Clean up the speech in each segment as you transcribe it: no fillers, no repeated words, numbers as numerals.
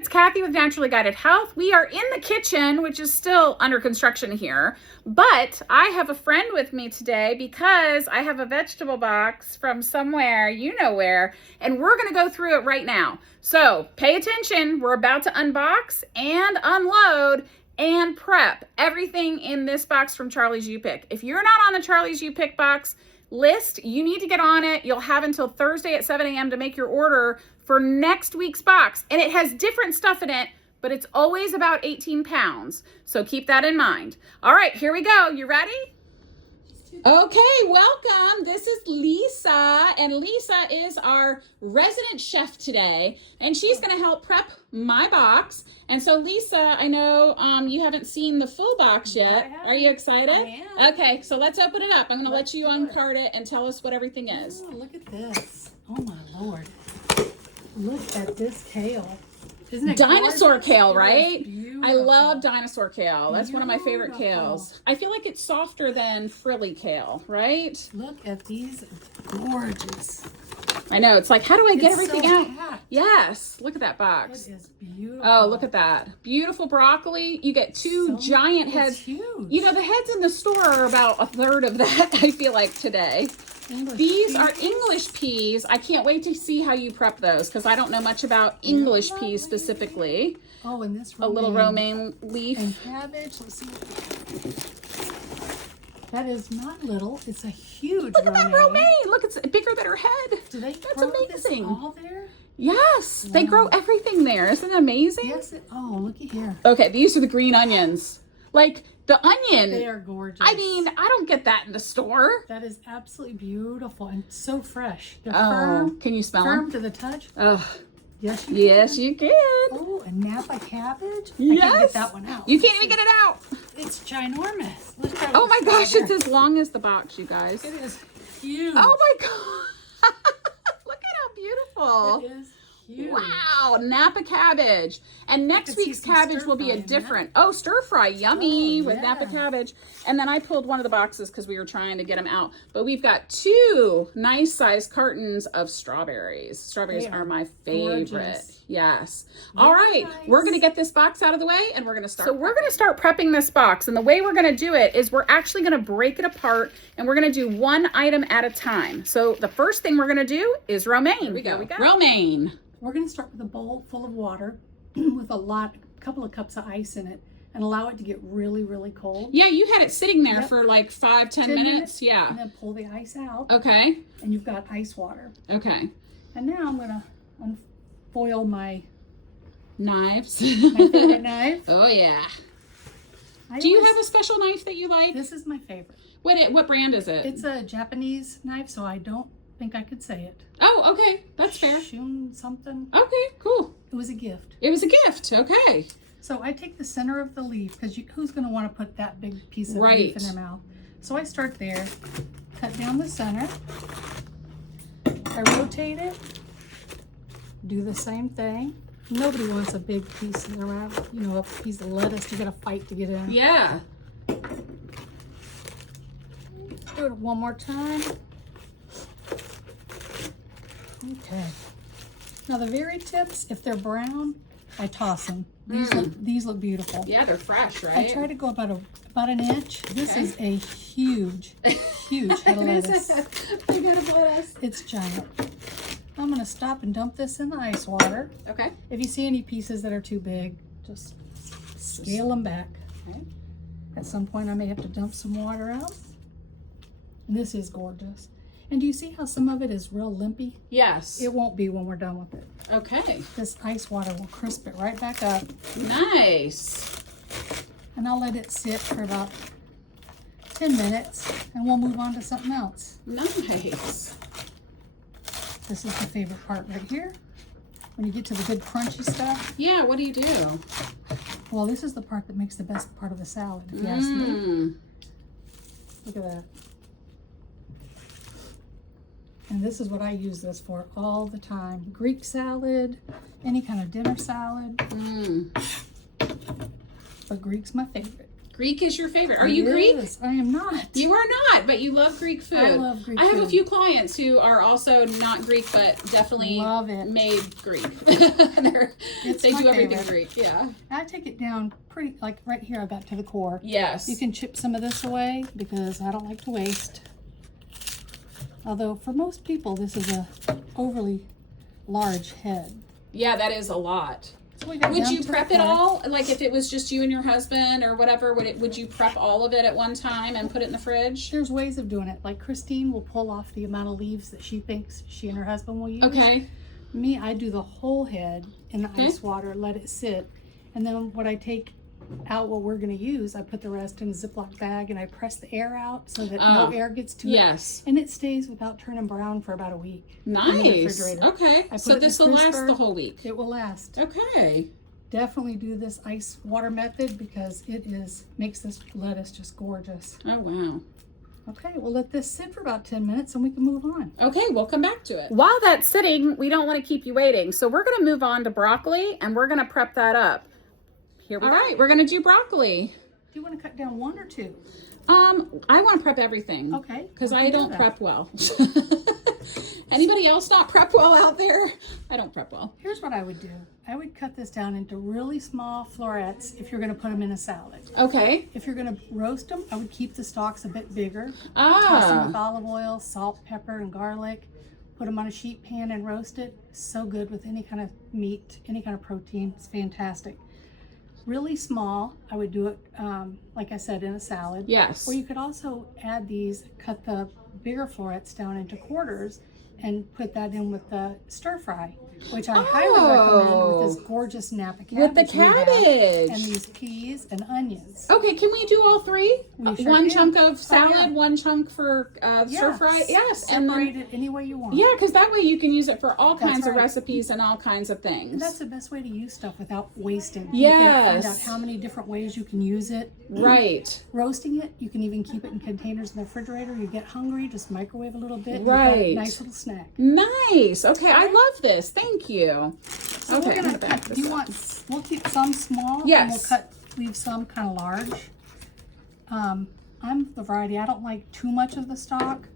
It's Kathy with Naturally Guided Health. We are in the kitchen, which is still under construction here, but I have a friend with me today because I have a vegetable box from somewhere, you know where, and we're gonna go through it right now. So pay attention, we're about to unbox and unload and prep everything in this box from Charlie's U-pik. If you're not on the Charlie's U-pik box list, you need to get on it. You'll have until Thursday at 7 a.m. to make your order for next week's box. And it has different stuff in it, but it's always about 18 pounds. So keep that in mind. All right, here we go. You ready? Okay, welcome. This is Lisa, and Lisa is our resident chef today, and she's going to help prep my box. And so, Lisa, I know you haven't seen the full box yet. Are you excited? I am. Okay, so let's open it up. I'm going to let you uncard it and tell us what everything is. Oh, look at this. Oh, my Lord. Look at this kale. Isn't it Dinosaur gorgeous? kale, right? I Beautiful. love dinosaur kale. That's one of my favorite kales. I feel like it's softer than frilly kale, right? Look at these gorgeous. I know. It's like, how do I get everything so out? packed. Yes. Look at that box. It is beautiful. Oh, look at that. Beautiful broccoli. You get two giant heads. Huge. You know, the heads in the store are about a third of that, I feel like, today. These are English peas. I can't wait to see how you prep those because I don't know much about English peas specifically. Oh, and this A little romaine leaf. and cabbage. Let's see. That is not little. It's a huge Look at romaine. that romaine. Look, it's bigger than her head. Do they That's grow amazing. this all there? Yes, they grow everything there. Isn't it amazing? Yes. Oh, look at here. Okay, these are the green onions. Like the onion. They are gorgeous. I mean, I don't get that in the store. That is absolutely beautiful and so fresh. They're Oh, firm. can you smell Firm them? to the touch. Oh, Yes, you yes, can. you can. Oh, a Napa cabbage. I Yes. can't get that one out. You can't even get it out. It's ginormous. Let's try Oh my this gosh, right it's as long as the box, you guys. here. It is huge. Oh my god. Look at how beautiful. It is huge. Wow, Napa cabbage. And next can see week's some cabbage stir will be fry a in that. different, stir fry, yummy Oh, with Napa yeah. cabbage. And then I pulled one of the boxes because we were trying to get them out. But we've got two nice sized cartons of strawberries. Strawberries They are are my favorite. gorgeous. Yes. All right, nice. we're going to get this box out of the way and we're going to start. So we're going to start prepping this box. And the way we're going to do it is we're actually going to break it apart and we're going to do one item at a time. So the first thing we're going to do is romaine. Here we go. Romaine. We're going to start with a bowl full of water with a couple of cups of ice in it and allow it to get really, really cold. Yeah, you had it sitting there Yep. for like 5-10 10 minutes. Yeah. And then pull the ice out Okay. and you've got ice water. Okay. And now I'm going to unfoil my Knives. favorite knife. Oh yeah. I Do you always- have a special knife that you like? This is my favorite. What brand is it? It's a Japanese knife, so I don't think I could say it. Oh, okay. That's fair. Shun something. Okay, cool. It was a gift. It was a gift. Okay. So I take the center of the leaf because who's going to want to put that big piece of Right. leaf in their mouth? So I start there, cut down the center. I rotate it. Do the same thing. Nobody wants a big piece in their mouth. You know, a piece of lettuce. You got to fight to get in. Yeah. Do it one more time. Okay. Now the very tips, if they're brown, I toss them. These look beautiful. Yeah, they're fresh, I right? try to go about an inch. This Okay. is a huge head of lettuce. I gotta lettuce. It's giant. I'm gonna stop and dump this in the ice water. Okay. If you see any pieces that are too big, just scale them back. Okay. At some point I may have to dump some water out. This is gorgeous. And do you see how some of it is real limpy? Yes. It won't be when we're done with it. Okay. This ice water will crisp it right back up. Nice. And I'll let it sit for about 10 minutes and we'll move on to something else. Nice. This is the favorite part right here. When you get to the good crunchy stuff. Yeah, what do you do? Well, this is the part that makes the best part of the salad, if you ask me. Look at that. And this is what I use this for all the time. Greek salad, any kind of dinner salad. But Greek's my favorite. Greek is your favorite. Are you Greek? I am not. You are not, but you love Greek food. I love Greek food. I have a few clients who are also not Greek, but definitely love it. Made Greek. They do everything favorite. Greek, yeah. I take it down pretty, like right here I got to the core. Yes. You can chip some of this away because I don't like to waste. Although for most people, this is a overly large head. Yeah, that is a lot. So would you prep it all? Like if it was just you and your husband or whatever, would you prep all of it at one time and put it in the fridge? There's ways of doing it. Like Christine will pull off the amount of leaves that she thinks she and her husband will use. Okay. Me, I do the whole head in the ice water, let it sit. And then when I take out what we're going to use, I put the rest in a Ziploc bag and I press the air out so that no air gets to it. And it stays without turning brown for about a week. Nice. In the refrigerator. Okay. So this will last the whole week. It will last. Okay. Definitely do this ice water method because it makes this lettuce just gorgeous. Oh, wow. Okay, we'll let this sit for about 10 minutes and we can move on. Okay, we'll come back to it. While that's sitting, we don't want to keep you waiting. So we're going to move on to broccoli and we're going to prep that up. Here we go. All right, we're going to do broccoli. Do you want to cut down one or two? I want to prep everything. Okay. Because I don't prep well. Anybody else not prep well out there? I don't prep well. Here's what I would do. I would cut this down into really small florets if you're going to put them in a salad. Okay. If you're going to roast them, I would keep the stalks a bit bigger. Toss them with olive oil, salt, pepper, and garlic. Put them on a sheet pan and roast it. So good with any kind of meat, any kind of protein. It's fantastic. Really small, I would do it, like I said, in a salad. Yes. Or you could also add these, cut the bigger florets down into quarters and put that in with the stir fry, which I highly recommend with this gorgeous Napa cabbage. With the cabbage. And these peas and onions. Okay, can we do all three? Sure one can. chunk of salad, yeah. one chunk for stir fry? Yes. Separate it any way you want. Yeah, because that way you can use it for all kinds of right. recipes and all kinds of things. And that's the best way to use stuff without wasting. Yes. You can find out how many different ways you can use it. Right. Roasting it, you can even keep it in containers in the refrigerator. You get hungry, just microwave a little bit. Right. Nice little snack. Nice. Okay, I love this. Thank you. So we're gonna cut. Do you want? We'll keep some small. Yes. And we'll leave some kind of large. I'm the variety. I don't like too much of the stock.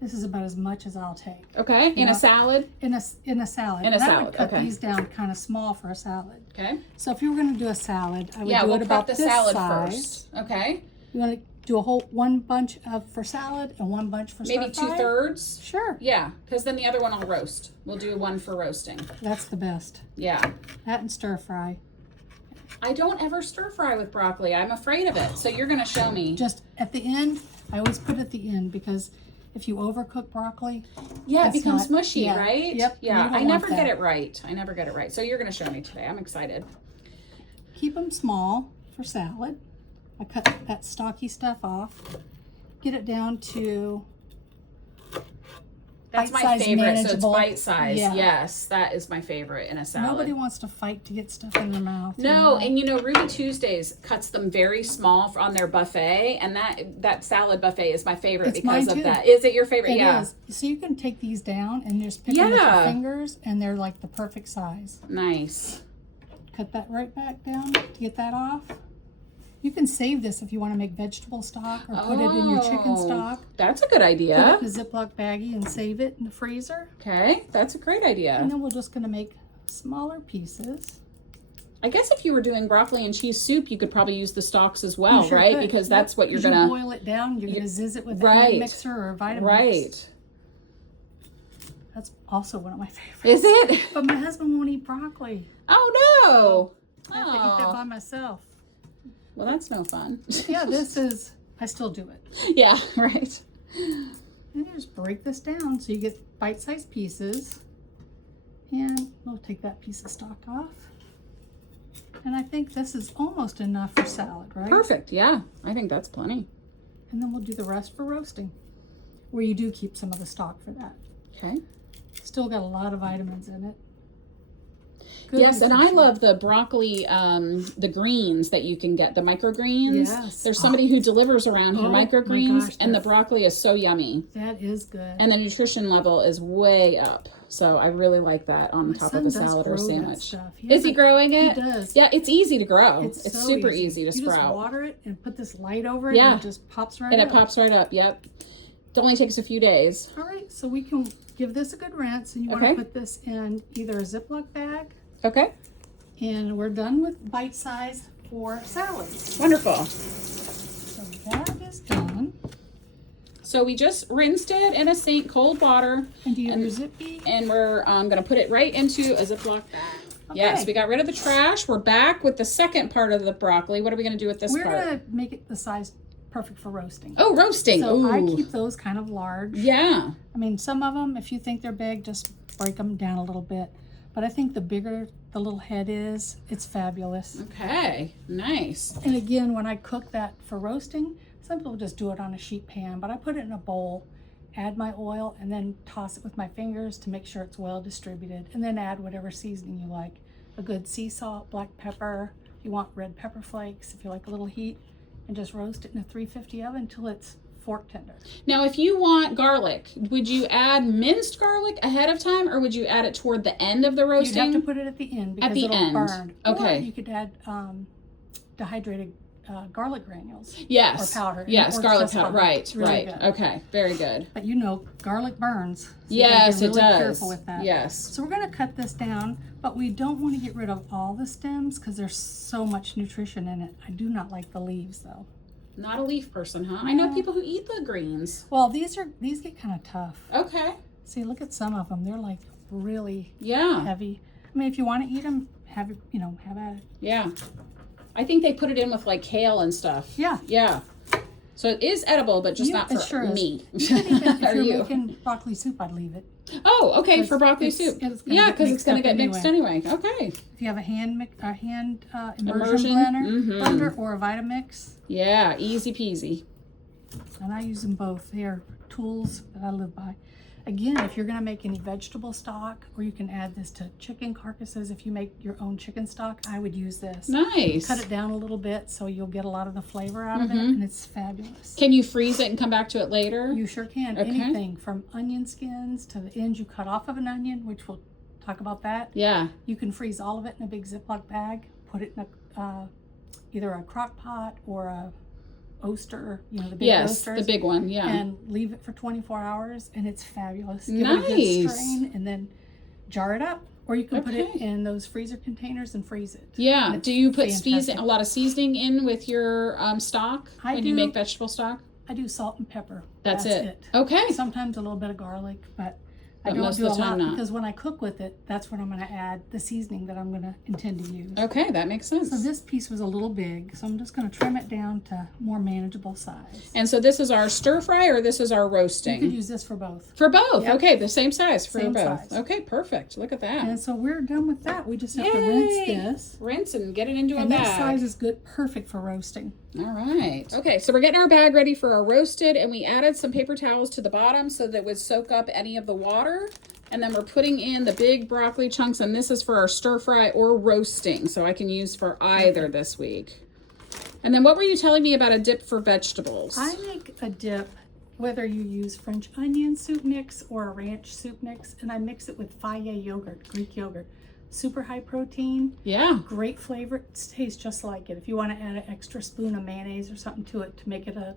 This is about as much as I'll take. Okay. In a salad. In a salad. In a salad. I would cut these down kind of small for a salad. Okay. So if you were going to do a salad, I would do we'll it about prep the this salad size. first. Okay. You want to do one bunch for salad and one bunch for stir Maybe fry? 2/3. Sure. Yeah, because then the other one I'll roast. We'll do one for roasting. That's the best. Yeah. That and stir fry. I don't ever stir fry with broccoli. I'm afraid of it. So you're going to show me. Just at the end. I always put it at the end because if you overcook broccoli, it becomes mushy, right? Yep. Yeah, I never get it right. I never get it right. So you're going to show me today. I'm excited. Keep them small for salad. I cut that stocky stuff off. Get it down to That's my favorite. So it's bite size. Yeah. Yes, that is my favorite in a salad. Nobody wants to fight to get stuff in their mouth. No, and Ruby Tuesdays cuts them very small on their buffet, and that salad buffet is my favorite because of that. Is it your favorite? It is. So you can take these down and just pick them with your fingers, and they're like the perfect size. Nice. Cut that right back down to get that off. You can save this if you want to make vegetable stock or put it in your chicken stock. That's a good idea. Put it in a Ziploc baggie and save it in the freezer. Okay, that's a great idea. And then we're just going to make smaller pieces. I guess if you were doing broccoli and cheese soup, you could probably use the stalks as well, sure right? Could. Because that's what you're going to boil it down. You're going to zizz it with a hand mixer or a Vitamix. Right. That's also one of my favorites. Is it? But my husband won't eat broccoli. Oh, no. I have to eat that by myself. Well, that's no fun. Yeah, I still do it. Yeah, right. And you just break this down so you get bite-sized pieces. And we'll take that piece of stock off. And I think this is almost enough for salad, right? Perfect, yeah. I think that's plenty. And then we'll do the rest for roasting, where you do keep some of the stock for that. Okay. Still got a lot of vitamins in it. Good yes, and I love the broccoli, the greens that you can get, the microgreens. Yes. There's somebody who delivers around here microgreens, and the broccoli is so yummy. That is good. And the nutrition level is way up. So I really like that on My top son of the does salad or grow that sandwich. stuff. Is he growing it? He does. Yeah, it's easy to grow. It's so super easy to you sprout. just water it and put this light over it, Yeah. and it just pops right And up. it pops right up. Yep. It only takes a few days. All right, so we can give this a good rinse, and you want to put this in either a Ziploc bag. Okay. And we're done with bite size for salads. Wonderful. So that is done. So we just rinsed it in a sink, cold water. And do you have your Zippy? And we're going to put it right into a Ziploc bag. Okay. Yes, we got rid of the trash. We're back with the second part of the broccoli. What are we going to do with this part? We're going to make it the size perfect for roasting. Oh, roasting. So Ooh. I keep those kind of large. Yeah. I mean, some of them, if you think they're big, just break them down a little bit. But I think the bigger the little head is, it's fabulous. Okay, nice. And again, when I cook that for roasting, some people just do it on a sheet pan, but I put it in a bowl, add my oil, and then toss it with my fingers to make sure it's well distributed, and then add whatever seasoning you like. A good sea salt, black pepper, if you want red pepper flakes, if you like a little heat, and just roast it in a 350 oven until it's fork tender. Now, if you want garlic, would you add minced garlic ahead of time, or would you add it toward the end of the roasting? You'd have to put it at the end because it'll burn. Okay. Or you could add dehydrated garlic granules. Yes. Or powder. Yes, or garlic just powder. Right, really right. good. Okay, very good. But you know, garlic burns. So Yes, you gotta be really it does. careful with that. Yes. So we're going to cut this down, but we don't want to get rid of all the stems because there's so much nutrition in it. I do not like the leaves though. Not a leaf person, huh? I know people who eat the greens. Well, these get kind of tough. Okay. See, look at some of them. They're like really Yeah. heavy. I mean, if you want to eat them, have at it. Yeah. I think they put it in with like kale and stuff. Yeah. Yeah. So it is edible, but just not for sure me. You could even, Or if you're you. making broccoli soup, I'd leave it. Oh, okay, for broccoli it's soup. gonna Yeah, get because it's mixed going to up get mixed anyway. Okay. If you have a hand immersion Immersion? blender or a Vitamix, Yeah, easy peasy. and I use them both. They are tools that I live by. Again, if you're going to make any vegetable stock, or you can add this to chicken carcasses. If you make your own chicken stock, I would use this. Nice. Cut it down a little bit so you'll get a lot of the flavor out of it, and it's fabulous. Can you freeze it and come back to it later? You sure can. Okay. Anything from onion skins to the ends you cut off of an onion, which we'll talk about that. Yeah. You can freeze all of it in a big Ziploc bag, put it in a either a crock pot or a Oster, the big Yes, Osters, the big one, yeah. and leave it for 24 hours, and it's fabulous. Give Nice. it a good strain, and then jar it up. Or you can put it Okay. in those freezer containers and freeze it. Yeah. And Do you put fantastic. a lot of seasoning in with your stock when you do. make vegetable stock? I do salt and pepper. That's it. Okay. Sometimes a little bit of garlic, but I But don't most do of a the time lot not. because when I cook with it, that's when I'm going to add the seasoning that I'm going to intend to use. Okay, that makes sense. So this piece was a little big, so I'm just going to trim it down to more manageable size. And so this is our stir fry, or this is our roasting? You could use this for both. For both. Yep. Okay, the same size for Same both. size. Okay, perfect. Look at that. And so we're done with that. We just have to rinse Yay. this. Rinse and get it into a And this bag. size is good, perfect for roasting. All right. Okay, so we're getting our bag ready for our roasted, and we added some paper towels to the bottom so that it would soak up any of the water. And then we're putting in the big broccoli chunks, and this is for our stir fry or roasting, so I can use for either this week. And then what were you telling me about a dip for vegetables? I make a dip, whether you use French onion soup mix or a ranch soup mix, and I mix it with Fage yogurt, Greek yogurt. Super high protein, Yeah. great flavor. It tastes just like it. If you want to add an extra spoon of mayonnaise or something to it to make it a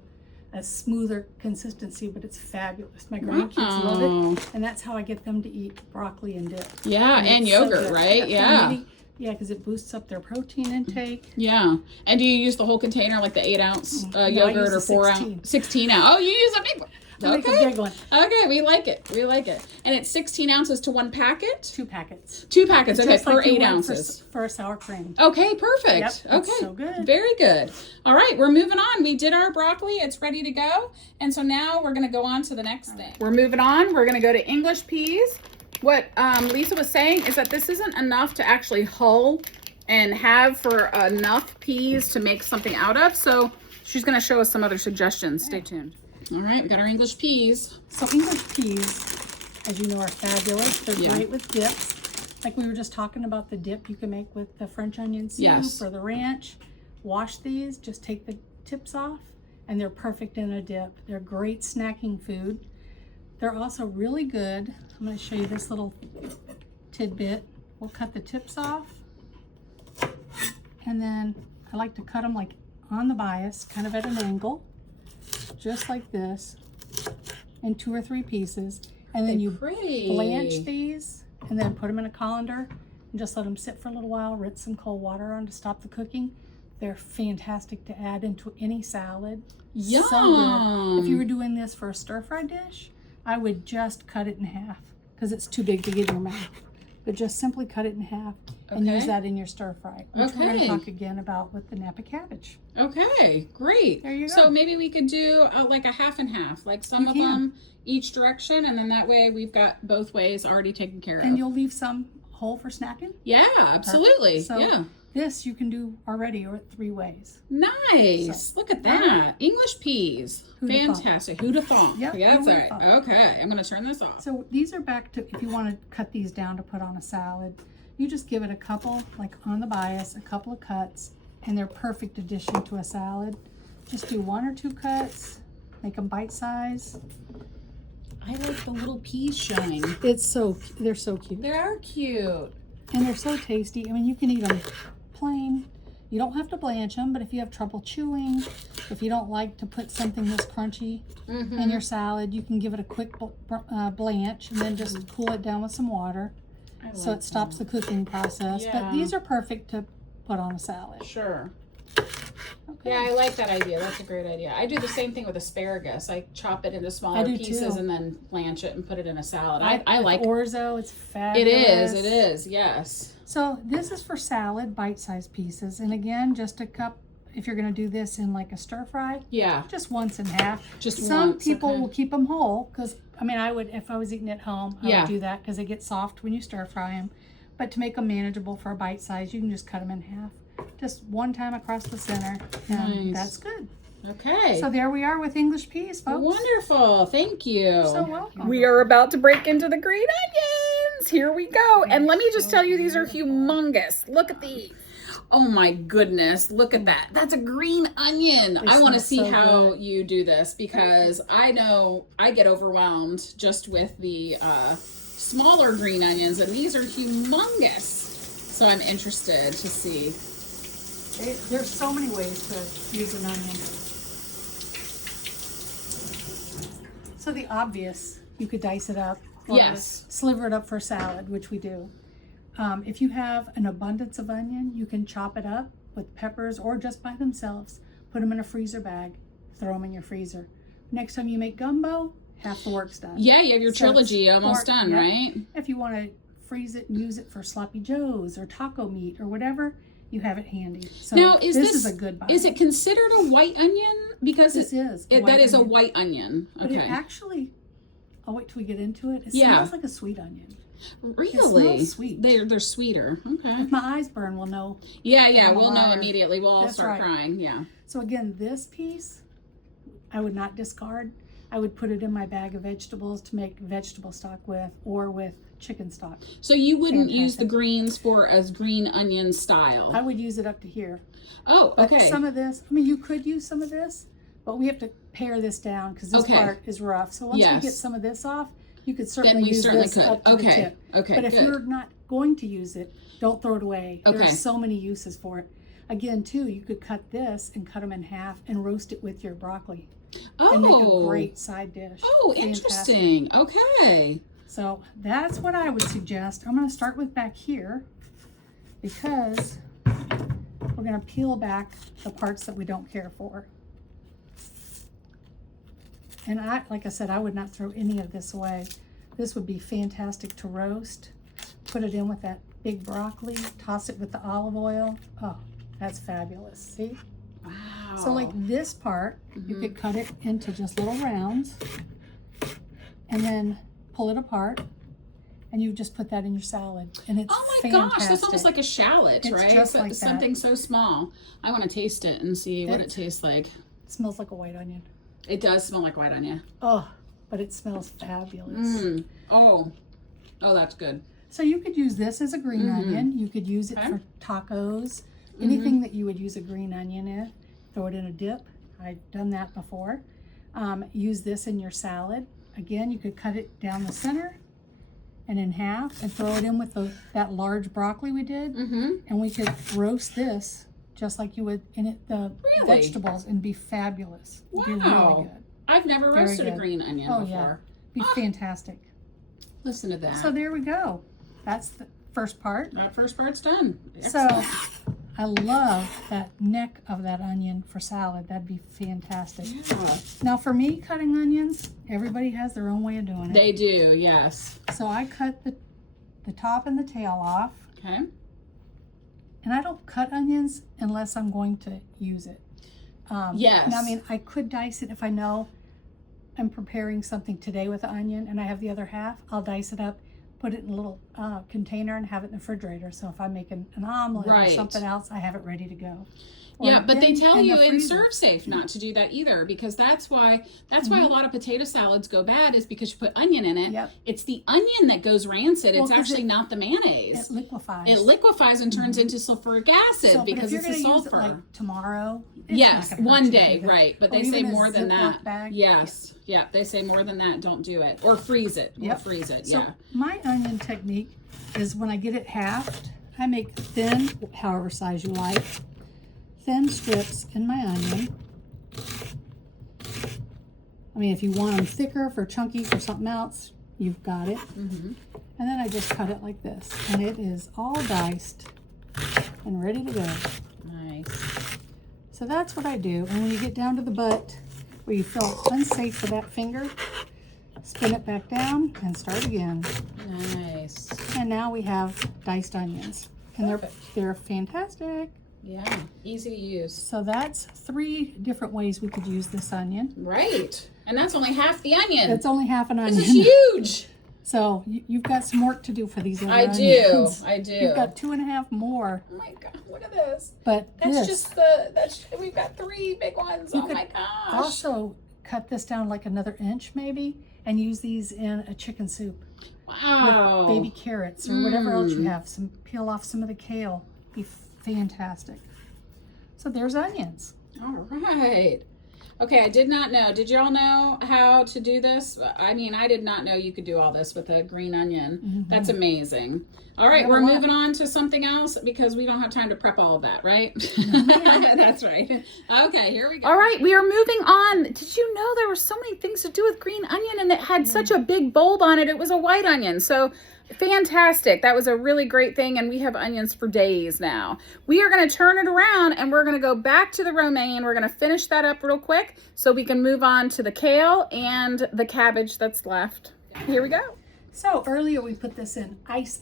smoother consistency, but it's fabulous. My grandkids love it, and that's how I get them to eat broccoli and dip. Yeah, and it's yogurt, such a- right? for Yeah. many- Yeah, because it boosts up their protein intake. Yeah. And do you use the whole container, like the 8-ounce No, I yogurt use or the 4-ounce? 16. 16 ounce. Oh, you use a big one. I make a Okay. big one. Okay, we like it. We like it. And it's 16 ounces to 1 packet? 2 packets. 2 packets, okay, Just for like you 8 would ounces. for sour cream. Okay, perfect. Yep, okay. it's so good. Very good. All right, we're moving on. We did our broccoli. It's ready to go. And so now we're going to go on to the next thing. We're moving on. We're going to go to English peas. What Lisa was saying is that this isn't enough to actually hull and have for enough peas to make something out of. So she's going to show us some other suggestions. Stay tuned. All right, we got our English peas. So English peas, as you know, are fabulous. They're Yeah. great with dips. Like we were just talking about the dip you can make with the French onion soup Yes. or the ranch. Wash these, just take the tips off, and they're perfect in a dip. They're great snacking food. they're also really good. I'm going to show you this little tidbit. We'll cut the tips off, and then I like to cut them like on the bias, kind of at an angle, just like this, in 2 or 3 pieces. And then you blanch these and then put them in a colander and just let them sit for a little while, rinse some cold water on to stop the cooking. They're fantastic to add into any salad. Yum! So good. If you were doing this for a stir-fry dish, I would just cut it in half because it's too big to get in your mouth. But just simply cut it in half and use that in your stir-fry, which we're going to talk again about with the Napa cabbage. Okay, great. There you go. So maybe we could do like a half and half, like some of them each direction, and then that way we've got both ways already taken care of. And you'll leave some whole for snacking? Yeah, absolutely. So yeah. This you can do already or 3 ways. Nice. Look at that. English peas. Fantastic. Who'da thought? Yep, Yeah, that's right. Okay, I'm going to turn this off. So these are back to, if you want to cut these down to put on a salad, you just give it a couple, like on the bias, a couple of cuts, and they're perfect addition to a salad. Just do 1 or 2 cuts, make them bite size. I like the little peas shine. They're so cute. They are cute. And they're so tasty. I mean, you can eat them plain. You don't have to blanch them, but if you have trouble chewing, if you don't like to put something this crunchy in your salad, you can give it a quick blanch and then just cool it down with some water so it stops the cooking process. Yeah. But these are perfect to put on a salad. Sure. Okay. Yeah, I like that idea. That's a great idea. I do the same thing with asparagus. I chop it into smaller pieces and then blanch it and put it in a salad. I like orzo. It's fabulous. It is, yes. So this is for salad, bite-sized pieces. And again, just a cup, if you're going to do this in like a stir fry, just once in half. Some people will keep them whole because, I mean, I would, if I was eating at home, I would do that because they get soft when you stir fry them. But to make them manageable for a bite size, you can just cut them in half. Just one time across the center, and that's good. Okay. So there we are with English peas, folks. Wonderful. Thank you. You're so welcome. We are about to break into the green onions. Here we go. And let me just tell you, these are humongous. Look at these. Oh my goodness. Look at that. That's a green onion. I want to see how you do this because I know I get overwhelmed just with the smaller green onions, and these are humongous. So I'm interested to see. There's so many ways to use an onion. So the obvious, you could dice it up or sliver it up for salad, which we do. If you have an abundance of onion, you can chop it up with peppers or just by themselves. Put them in a freezer bag, throw them in your freezer. Next time you make gumbo, half the work's done. Yeah, you have your trilogy almost done, right? If you want to freeze it and use it for sloppy joes or taco meat or whatever, you have it handy. So now, this is a good buy. Is it considered a white onion? Because this is a white onion. Okay. But it actually, I'll wait till we get into it. It smells like a sweet onion. Really? It smells sweet. They're sweeter. Okay. If my eyes burn, we'll know. Yeah, we'll know immediately. We'll all start crying. Yeah. So again, this piece, I would not discard. I would put it in my bag of vegetables to make vegetable stock with, or with chicken stock. So you wouldn't use the greens for a green onion style? I would use it up to here. Oh, okay. But some of this, I mean, you could use some of this, but we have to pare this down because this part is rough. So once we get some of this off, you could certainly use this up to the tip. Okay, but if you're not going to use it, don't throw it away. There are so many uses for it. Again, too, you could cut this and cut them in half and roast it with your broccoli. And make a great side dish. Oh, interesting. Okay. So that's what I would suggest. I'm going to start with back here because we're going to peel back the parts that we don't care for. And like I said, I would not throw any of this away. This would be fantastic to roast. Put it in with that big broccoli. Toss it with the olive oil. Oh, that's fabulous. See? Wow. So like this part, you could cut it into just little rounds and then pull it apart, and you just put that in your salad, and it's fantastic. Gosh, that's almost like a shallot, it's right? Just like something so small. I want to taste it and see what it tastes like. It smells like a white onion. It does smell like white onion. Oh, but it smells fabulous. Oh, that's good. So you could use this as a green onion. You could use it for tacos. Anything that you would use a green onion in. Throw it in a dip. I've done that before. Use this in your salad. again, you could cut it down the center and in half and throw it in with that large broccoli we did. And we could roast this just like you would in it, the vegetables, and be fabulous. Wow. Be really good. I've never roasted a green onion before. Yeah. Be fantastic. Listen to that. So there we go. That's the first part. That first part's done. So I love that neck of that onion for salad. That'd be fantastic. Yeah. Now for me, cutting onions, everybody has their own way of doing it. They do, yes. So I cut the top and the tail off. Okay. And I don't cut onions unless I'm going to use it. Yes. Now, I mean, I could dice it if I know I'm preparing something today with the onion and I have the other half. I'll dice it up, put it in a little container and have it in the refrigerator. So if I'm making an omelet or something else, I have it ready to go. Yeah, but they tell you in Serve Safe not to do that either, because that's why a lot of potato salads go bad, is because you put onion in it. Yep. It's the onion that goes rancid. It's actually not the mayonnaise. It liquefies. It liquefies and turns into sulfuric acid because it's the sulfur. Use it like tomorrow. Yes, one day, right? But they say more than that. Bag. Yes, yeah, they say more than that. Don't do it, or freeze it. Or freeze it. So yeah. My onion technique is when I get it halved, I make thin, however size you like, thin strips in my onion. I mean, if you want them thicker for chunky for something else, you've got it. And then I just cut it like this, and it is all diced and ready to go. Nice. So that's what I do. And when you get down to the butt where you feel unsafe with that finger, spin it back down and start again. Nice. And now we have diced onions, and they're fantastic. Yeah, easy to use. So that's 3 different ways we could use this onion. Right. And that's only half the onion. That's only half an onion. This is huge. So you've got some work to do for these other I onions. do. You've got 2.5 more. Oh my God, look at this. But we've got 3 big ones. You oh could my gosh. also cut this down like another inch maybe and use these in a chicken soup. Wow. With baby carrots or whatever else you have. Peel off some of the kale. Be fantastic. So there's onions. All right. Okay, I did not know. Did y'all know how to do this? I mean, I did not know you could do all this with a green onion. That's amazing. All right, we're moving on to something else because we don't have time to prep all of that, right? That's right. Okay, here we go. All right, we are moving on. Did you know there were so many things to do with green onion, and it had such a big bulb on it? It was a white onion. So fantastic. That was a really great thing, and we have onions for days now. We are going to turn it around, and we're going to go back to the romaine. We're going to finish that up real quick so we can move on to the kale and the cabbage that's left. Here we go. So earlier we put this in ice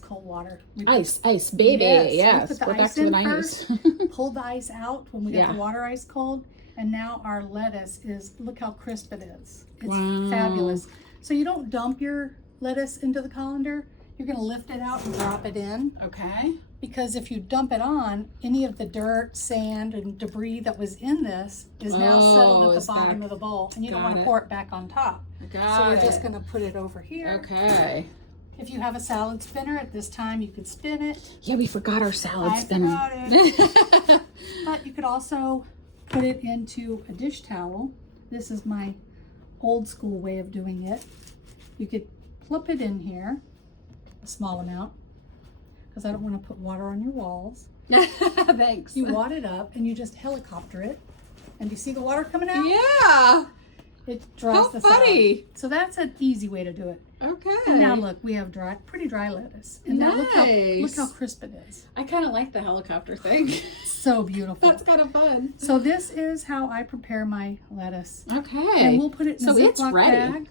cold water. Ice, baby. Yes. We put the ice in first, pulled the ice out when we got the water ice cold, and now our lettuce is, look how crisp it is. It's fabulous. So you don't dump your lettuce into the colander. You're going to lift it out and drop it in. Okay. Because if you dump it on, any of the dirt, sand, and debris that was in this is now settled at the bottom of the bowl, and you don't want to pour it back on top. So we're just going to put it over here. Okay. If you have a salad spinner at this time, you could spin it. Yeah, we forgot our salad spinner. I forgot it. But you could also put it into a dish towel. This is my old school way of doing it. You could plop it in here, a small amount, because I don't want to put water on your walls. Thanks. You wad it up and you just helicopter it. And do you see the water coming out? Yeah. It draws the salad. So that's an easy way to do it. Okay. And now look, we have pretty dry lettuce. And now look how crisp it is. I kind of like the helicopter thing. So beautiful. That's kind of fun. So this is how I prepare my lettuce. Okay. And we'll put it in a Ziploc bag.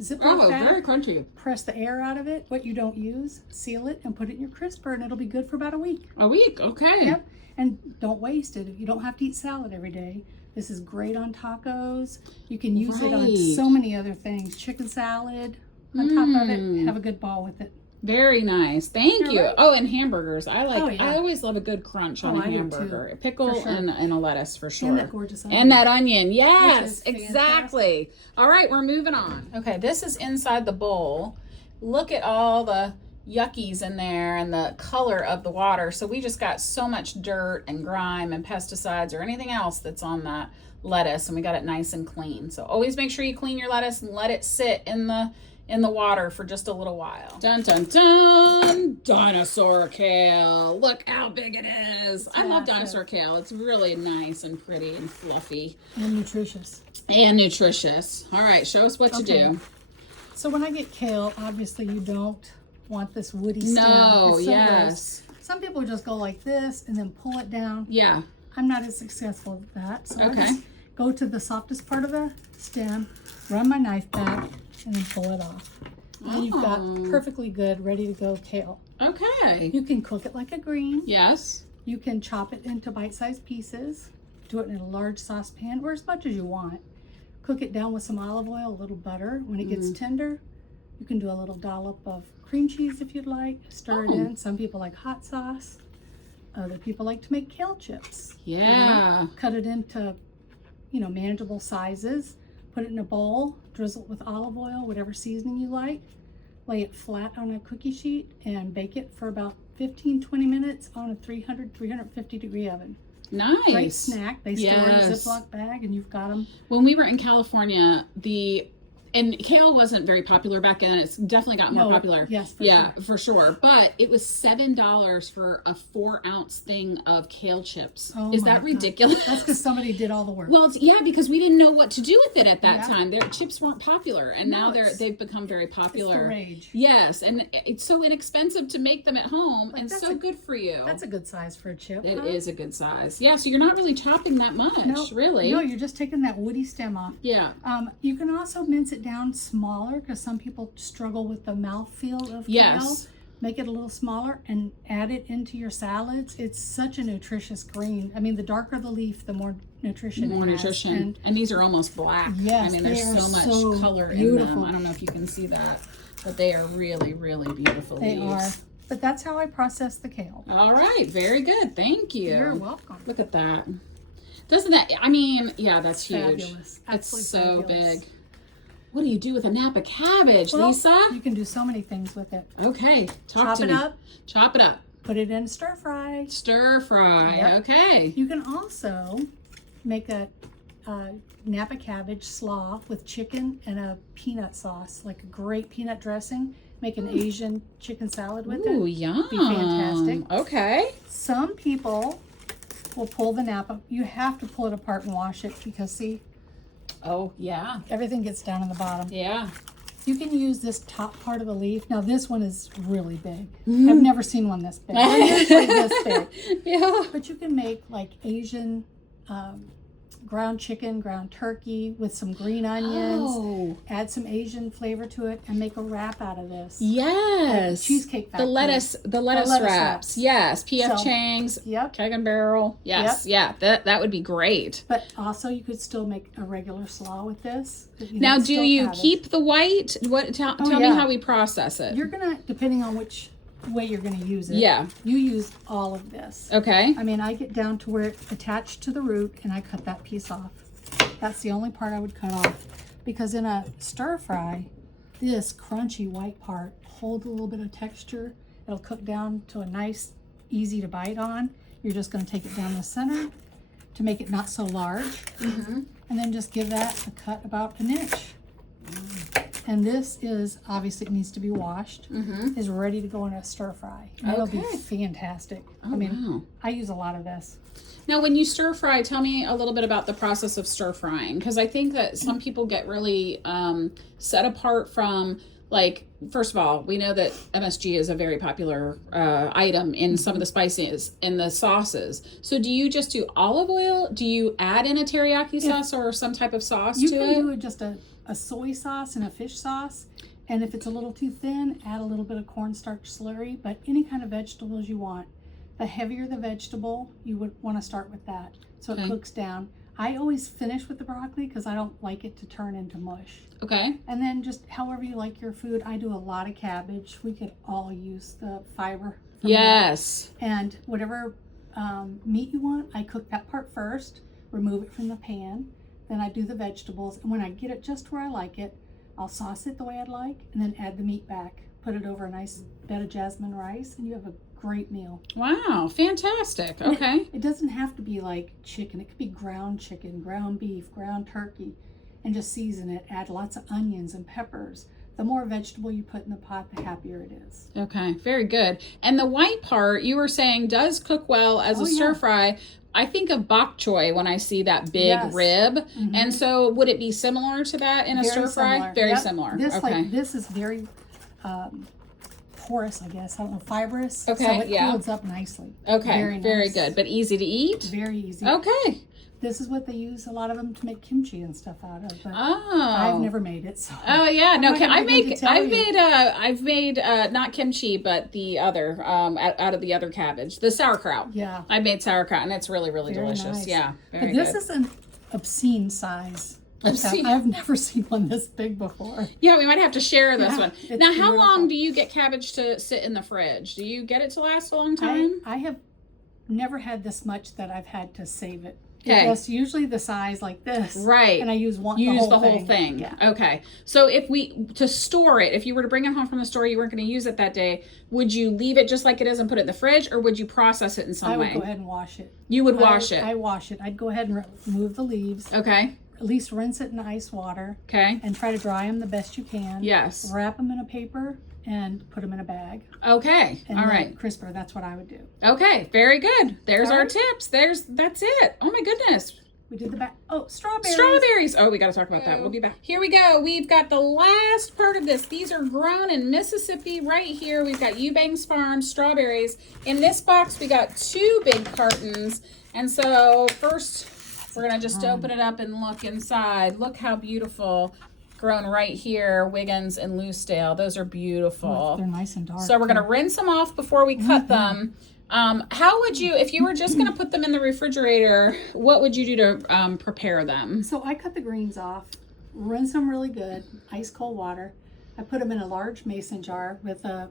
Ziploc bag. Very crunchy. Press the air out of it, what you don't use, seal it, and put it in your crisper, and it'll be good for about a week. A week, okay. Yep. And don't waste it. You don't have to eat salad every day. This is great on tacos. You can use it on so many other things. Chicken salad on top of it. Have a good ball with it. Very nice. Thank you. Right. Oh, and hamburgers. I always love a good crunch on a hamburger. A pickle and a lettuce for sure. And that gorgeous onion. And that onion. Yes, exactly. All right, we're moving on. Okay, this is inside the bowl. Look at all the yuckies in there and the color of the water. So we just got so much dirt and grime and pesticides or anything else that's on that lettuce, and we got it nice and clean. So always make sure you clean your lettuce and let it sit in the water for just a little while. Dun dun dun! Dinosaur kale. Look how big it is. I love dinosaur kale. It's really nice and pretty and fluffy. And nutritious. And nutritious. All right, show us what to do. So when I get kale, obviously you don't want this woody stem. No, It's so yes. gross. Some people just go like this and then pull it down. Yeah. I'm not as successful at that. So Okay. I just go to the softest part of the stem, run my knife back, and then pull it off. And you've got perfectly good, ready to go kale. Okay. You can cook it like a green. Yes. You can chop it into bite-sized pieces. Do it in a large saucepan or as much as you want. Cook it down with some olive oil, a little butter. When it gets tender, you can do a little dollop of cream cheese if you'd like. Stir it in. Some people like hot sauce. Other people like to make kale chips. Yeah. Cut it into, manageable sizes. Put it in a bowl. Drizzle it with olive oil, whatever seasoning you like. Lay it flat on a cookie sheet and bake it for about 15-20 minutes on a 350 degree oven. Nice. Great snack. They store in a Ziploc bag and you've got them. When we were in California, and kale wasn't very popular back then. It's definitely got more popular. Yes, for sure. But it was $7 for a 4-ounce thing of kale chips. Oh Is my that God. ridiculous? That's because somebody did all the work. Well, because we didn't know what to do with it at that time. Their chips weren't popular, and now they've become very popular. It's the rage. Yes, and it's so inexpensive to make them at home, and so good for you. That's a good size for a chip. It is a good size. Yeah, so you're not really chopping that much, really. No, you're just taking that woody stem off. Yeah. You can also mince it down smaller because some people struggle with the mouthfeel of kale. Make it a little smaller and add it into your salads. It's such a nutritious green. I mean, the darker the leaf, the more nutrition it has. And these are almost black. Yes, I mean, there's so much color in them. I don't know if you can see that, but they are really, really beautiful leaves. They are. But that's how I process the kale. All right. Very good. Thank you. You're welcome. Look at that. Doesn't that, I mean, yeah, that's huge. Fabulous. It's so big. What do you do with a Napa cabbage, Lisa? You can do so many things with it. Okay, chop it up. Chop it up. Put it in stir fry. Stir fry. Yep. Okay. You can also make a Napa cabbage slaw with chicken and a peanut sauce, like a great peanut dressing. Make an Asian chicken salad with it. Ooh, yum. Be fantastic. Okay. Some people will pull the Napa. You have to pull it apart and wash it because see. Oh, yeah. Everything gets down in the bottom. Yeah. You can use this top part of the leaf. Now this one is really big. I've never seen one this big. They're usually this big. Yeah. But you can make like Asian ground chicken, ground turkey with some green onions. Add some Asian flavor to it and make a wrap out of this. Yes. Like Cheesecake Factory. The lettuce wraps. Yes. P.F. Chang's. Yep. Keg and Barrel. Yes. Yep. Yeah. That would be great. But also you could still make a regular slaw with this. Now, do you keep the white? Tell me how we process it. You're gonna, depending on which way you're going to use it. Yeah. You use all of this. Okay. I mean, I get down to where it's attached to the root and I cut that piece off. That's the only part I would cut off. Because in a stir fry, this crunchy white part holds a little bit of texture. It'll cook down to a nice, easy to bite on. You're just going to take it down the center to make it not so large. And then just give that a cut about an inch. And this is, obviously it needs to be washed, is ready to go in a stir fry. And it'll be fantastic. Oh, I mean, I use a lot of this. Now, when you stir fry, tell me a little bit about the process of stir frying. Because I think that some people get really set apart from, like, first of all, we know that MSG is a very popular item in some of the spices and the sauces. So do you just do olive oil? Do you add in a teriyaki sauce or some type of sauce to it? You can do just a soy sauce and a fish sauce. And if it's a little too thin, add a little bit of cornstarch slurry, but any kind of vegetables you want. The heavier the vegetable, you would want to start with that. So it cooks down. I always finish with the broccoli because I don't like it to turn into mush. Okay. And then just however you like your food. I do a lot of cabbage. We could all use the fiber. Yes. That. And whatever meat you want, I cook that part first, remove it from the pan. Then I do the vegetables. And when I get it just where I like it, I'll sauce it the way I'd like and then add the meat back. put it over a nice bed of jasmine rice, and you have a great meal. Wow, fantastic. And Okay. it doesn't have to be like chicken. It could be ground chicken, ground beef, ground turkey, and just season it. Add lots of onions and peppers. The more vegetable you put in the pot, the happier it is. Okay, very good. And the white part, you were saying, does cook well as a stir fry. I think of bok choy when I see that big rib. Mm-hmm. And so would it be similar to that in a stir fry? Very similar. This is very porous, I guess. I don't know, fibrous. Okay, so it folds up nicely. Okay, very good. But easy to eat? Very easy. Okay. This is what they use a lot of them to make kimchi and stuff out of. But I've never made it. So I've made not kimchi, but the other out of the other cabbage, the sauerkraut. Yeah, I made sauerkraut, and it's really delicious. Nice. Yeah, very good. This is an obscene size. I've never seen one this big before. Yeah, we might have to share this one. Now, how long do you get cabbage to sit in the fridge? Do you get it to last a long time? I have never had this much that I've had to save it. Okay. That's usually the size like this. Right. And I use the whole thing. Yeah. Okay. So to store it, if you were to bring it home from the store, you weren't going to use it that day, would you leave it just like it is and put it in the fridge, or would you process it in some way? I would go ahead and wash it. You would wash it? I wash it. I'd go ahead and remove the leaves. Okay. At least rinse it in ice water. Okay. And try to dry them the best you can. Yes. Wrap them in a paper and put them in a bag. Okay. And all right. Crisper. That's what I would do. Okay. Very good. There's our tips. That's it. Oh my goodness. We did the back. Oh, strawberries. Strawberries. Oh, we got to talk about that. We'll be back. Here we go. We've got the last part of this. These are grown in Mississippi right here. We've got Eubanks Farm strawberries. In this box, we got 2 big cartons. And so first, we're going to just open it up and look inside. Look how beautiful. Grown right here, Wiggins and Loosedale. Those are beautiful. They're nice and dark. So we're going to rinse them off before we cut them. How would you, if you were just going to put them in the refrigerator, what would you do to prepare them? So I cut the greens off, rinse them really good, ice cold water. I put them in a large mason jar with a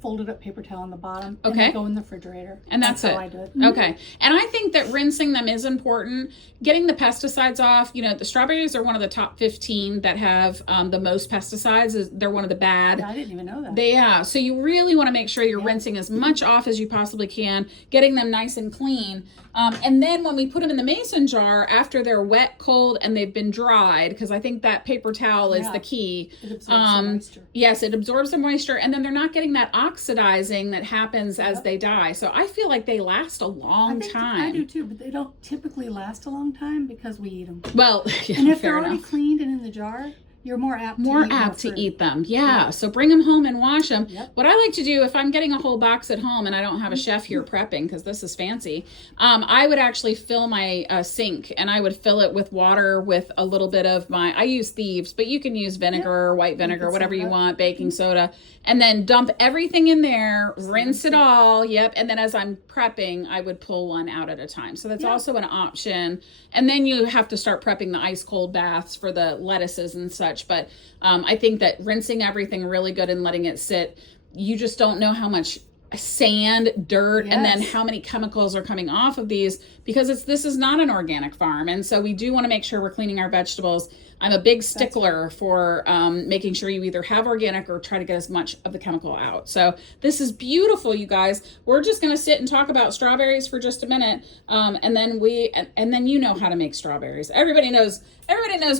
folded up paper towel on the bottom. Okay. And they go in the refrigerator. And that's it. How I do it. Okay. And I think that rinsing them is important. Getting the pesticides off. You know, the strawberries are one of the top 15 that have the most pesticides. They're one of the bad. Yeah, I didn't even know that. So you really want to make sure you're rinsing as much off as you possibly can, getting them nice and clean. And then when we put them in the mason jar, after they're wet, cold, and they've been dried, because I think that paper towel is the key. It absorbs the moisture. Yes, it absorbs the moisture, and then they're not getting that oxidizing that happens as they die. So I feel like they last a long time. I do too, but they don't typically last a long time because we eat them. Well, yeah, and if they're already cleaned and in the jar, you're more apt to eat them. Yeah. So bring them home and wash them. Yep. What I like to do, if I'm getting a whole box at home and I don't have a chef here prepping, because this is fancy, I would actually fill my sink, and I would fill it with water with a little bit of I use Thieves, but you can use vinegar, white vinegar, whatever you want, baking soda, and then dump everything in there, rinse it all. Yep. And then as I'm prepping, I would pull one out at a time. So that's also an option. And then you have to start prepping the ice cold baths for the lettuces and such. But I think that rinsing everything really good and letting it sit, you just don't know how much sand, dirt, and then how many chemicals are coming off of these, because this is not an organic farm. And so we do want to make sure we're cleaning our vegetables. I'm a big stickler for making sure you either have organic or try to get as much of the chemical out. So this is beautiful, you guys. We're just going to sit and talk about strawberries for just a minute. And then you know how to make strawberries. Everybody knows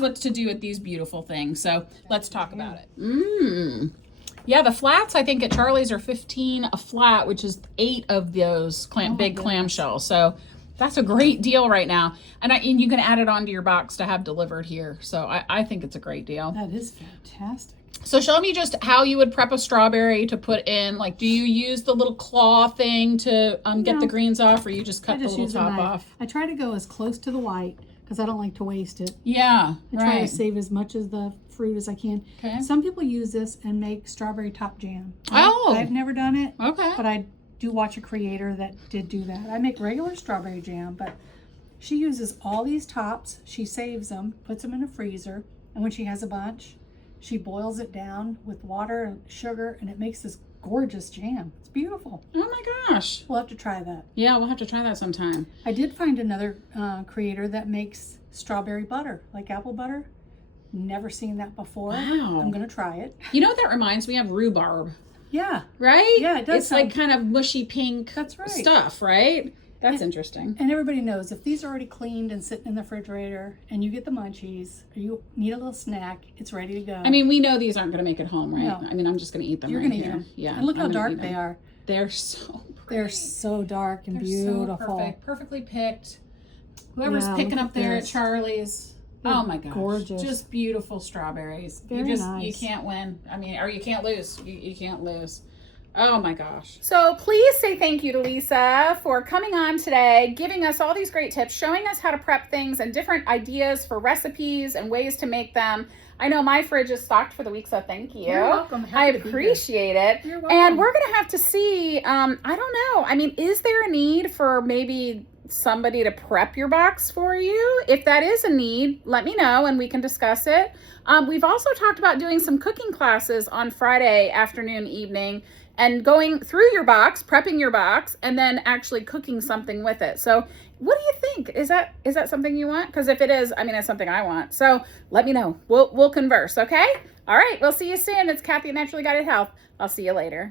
what to do with these beautiful things. So let's talk about it. Yeah, the flats, I think at Charlie's are $15 a flat, which is 8 of those big clamshells. So that's a great deal right now. And you can add it onto your box to have delivered here. So I think it's a great deal. That is fantastic. So show me just how you would prep a strawberry to put in. Like, do you use the little claw thing to get the greens off, or you just cut the little top off? I try to go as close to the white because I don't like to waste it. Yeah, I try to save as much of the fruit as I can. Okay. Some people use this and make strawberry top jam. Oh. I've never done it. Okay. But I do watch a creator that did do that. I make regular strawberry jam, but she uses all these tops. She saves them, puts them in a freezer, and when she has a bunch, she boils it down with water and sugar, and it makes this gorgeous jam. It's beautiful. Oh my gosh. We'll have to try that. Yeah, we'll have to try that sometime. I did find another creator that makes strawberry butter, like apple butter. Never seen that before. Wow. I'm going to try it. You know what that reminds me of? Rhubarb. Yeah. Right? Yeah, it does It's like kind of mushy pink That's right. stuff, right? That's interesting. And everybody knows if these are already cleaned and sitting in the refrigerator and you get the munchies or you need a little snack, it's ready to go. I mean, we know these aren't going to make it home, right? No. I mean, I'm just going to eat them. You're right going to eat here. them. Yeah. And look how I'm gonna dark eat they them. are. They're so pretty. They're so dark and They're beautiful. so perfect. Perfectly picked. Whoever's Yeah, picking look up at there at this. Charlie's. They're Oh my gosh. gorgeous. Just beautiful strawberries. Very You nice. can't win. I mean, or you can't lose. You can't lose. Oh my gosh. So please say thank you to Lisa for coming on today, giving us all these great tips, showing us how to prep things and different ideas for recipes and ways to make them. I know my fridge is stocked for the week, so thank you. You're welcome. I Happy to be here. appreciate it. You're welcome. And we're going to have to see, I don't know. I mean, is there a need for maybe somebody to prep your box for you? If that is a need, let me know and we can discuss it. We've also talked about doing some cooking classes on Friday afternoon, evening, and going through your box, prepping your box, and then actually cooking something with it. So what do you think? Is that something you want? Because if it is, I mean, it's something I want. So let me know. We'll converse, okay? All right, we'll see you soon. It's Kathy at Naturally Guided Health. I'll see you later.